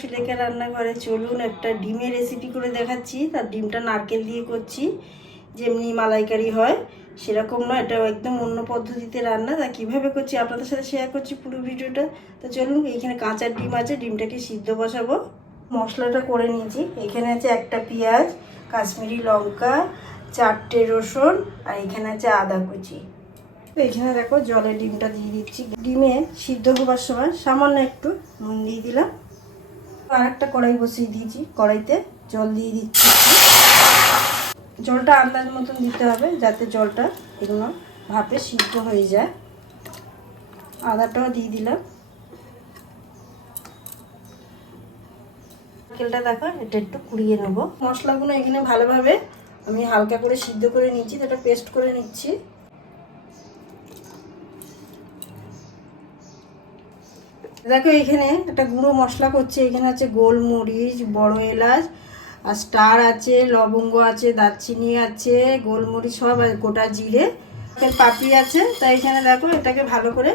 সুলেখা রান্নাঘরে। চলুন একটা ডিমের রেসিপি করে দেখাচ্ছি। তার ডিমটা নারকেল দিয়ে করছি, যেমনি মালাইকারি হয় সেরকম নয়, এটা একদম অন্য পদ্ধতিতে রান্না। তা কীভাবে করছি আপনাদের সাথে শেয়ার করছি পুরো ভিডিওটা। তো চলুন, এইখানে কাঁচা ডিম আছে, ডিমটাকে সিদ্ধ বসাবো। মশলাটা করে নিয়েছি। এখানে আছে একটা পেঁয়াজ, কাশ্মীরি লঙ্কা, 4টে রসুন, আর এখানে আছে আদা কুচি। তো এখানে দেখো জলে ডিমটা দিয়ে দিচ্ছি। ডিমে সিদ্ধ হবার সময় সামান্য একটু নুন দিয়ে দিলাম। আর একটা কড়াই বসিয়ে দিয়েছি, কড়াইতে জল দিয়ে দিচ্ছি। জলটা আন্দাজ মতন দিতে হবে, যাতে জলটা এগুলো ভাপে সিদ্ধ হয়ে যায়। আদাটাও দিয়ে দিলাম। নারকেলটা দেখো, এটা একটু কুড়িয়ে নেবো। মশলাগুলো এখানে ভালোভাবে আমি হালকা করে সিদ্ধ করে নিচ্ছি, এটা পেস্ট করে নিচ্ছি। দেখো এখানে একটা গুঁড়ো মশলা করছি। এখানে আছে গোলমরিচ, বড় এলাচ, আর স্টার আছে, লবঙ্গ আছে, দারচিনি আছে, গোলমরিচ সব, আর গোটা জিরে, পাপড়ি আছে। তাই এখানে দেখো এটাকে ভালো করে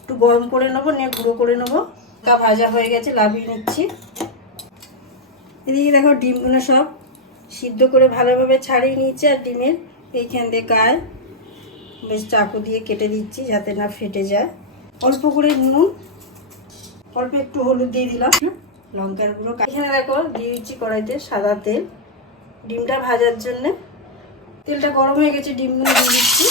একটু গরম করে নেবো, নিয়ে গুঁড়ো করে নেবো। তা ভাজা হয়ে গেছে, লাভিয়ে নিচ্ছি। এদিকে দেখো ডিমগুলো সব সিদ্ধ করে ভালোভাবে ছাড়িয়ে নিয়েছি। আর ডিমের এইখান দিয়ে গায়ে বেশ চাকু দিয়ে কেটে দিচ্ছি, যাতে না ফেটে যায়। অল্প করে নুন, অল্প একটু হলুদ দিয়ে দিলাম, লঙ্কার গুঁড়ো। এখানে দেখো দিয়ে দিচ্ছি কড়াইতে সাদা তেল, ডিমটা ভাজার জন্য। তেলটা গরম হয়ে গেছে, ডিমগুলো দিয়ে দিচ্ছি।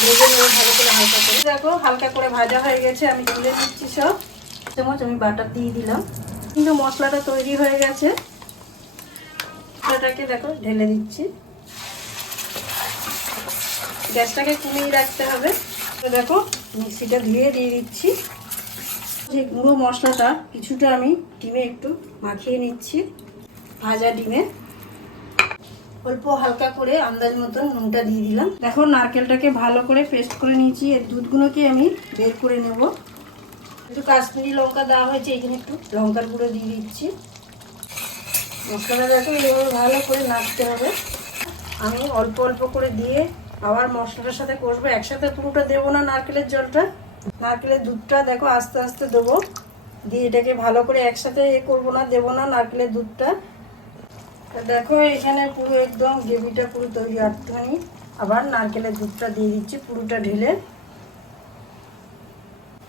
ভেজে নেবো ভালো করে, হালকা করে। দেখো হালকা করে ভাজা হয়ে গেছে, আমি তুলে দিচ্ছি সব। চামচ আমি বাটার দিয়ে দিলাম, কিন্তু মশলাটা তৈরি হয়ে গেছে। মশলাটাকে দেখো ঢেলে দিচ্ছি। গ্যাসটাকে কমিয়ে রাখতে হবে। দেখো মিক্সিটা ধুয়ে দিয়ে দিচ্ছি। যে গুঁড়ো মশলাটা কিছুটা আমি ডিমে একটু মাখিয়ে নিচ্ছি। ভাজা ডিমে অল্প হালকা করে আন্দাজ মতন নুনটা দিয়ে দিলাম। দেখো নারকেলটাকে ভালো করে পেস্ট করে নিয়েছি। এর দুধগুলোকে আমি বের করে নেব। একটু কাশ্মীরি লঙ্কা দেওয়া হয়েছে, এখানে একটু লঙ্কার গুঁড়ো দিয়ে দিচ্ছি। মশলাটা দেখো এইভাবে ভালো করে নাড়তে হবে। আমি অল্প অল্প করে দিয়ে আবার মশলাটার সাথে কষবো, একসাথে পুরোটা দেবো না। নারকেলের জলটা, নারকেলের দুধটা দেখো আস্তে আস্তে দেবো, দিয়ে এটাকে ভালো করে একসাথে করবো না, দেবো না নারকেলের দুধটা। দেখো এখানে পুরো একদম গ্রেভিটা পুরো তৈরি। একটুখানি আবার নারকেলের দুধটা দিয়ে দিচ্ছি পুরোটা ঢেলে।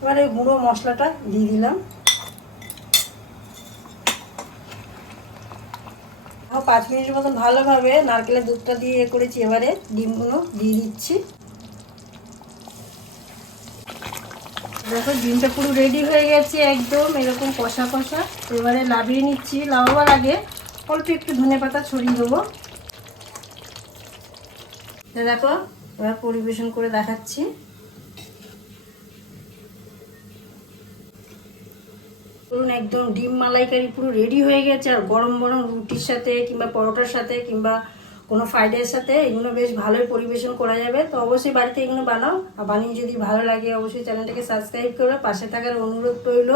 এবার এই গুঁড়ো মশলাটা দিয়ে দিলাম। 5 মিনিটের মতন ভালোভাবে নারকেলের দুধটা দিয়ে করেছি। এবারে ডিমগুলো দিয়ে দিচ্ছি। দেখো ডিমটা পুরো রেডি হয়ে গেছে, একদম এরকম কষা কষা। এবারে লাভিয়ে নিচ্ছি। লাভাবার আগে অল্প একটু ধনেপাতা ছড়িয়ে দেবো। দেখো এবার পরিবেশন করে দেখাচ্ছি। ধরুন একদম ডিম মালাইকারি পুরো রেডি হয়ে গেছে। আর গরম গরম রুটির সাথে কিংবা পরোটার সাথে কিংবা কোনো ফ্রাইড রাইসের সাথে এগুলো বেশ ভালোই পরিবেশন করা যাবে। তো অবশ্যই বাড়িতে এগুলো বানাও। আর বানিয়ে যদি ভালো লাগে অবশ্যই চ্যানেলটাকে সাবস্ক্রাইব করো, পাশে থাকার অনুরোধ রইল।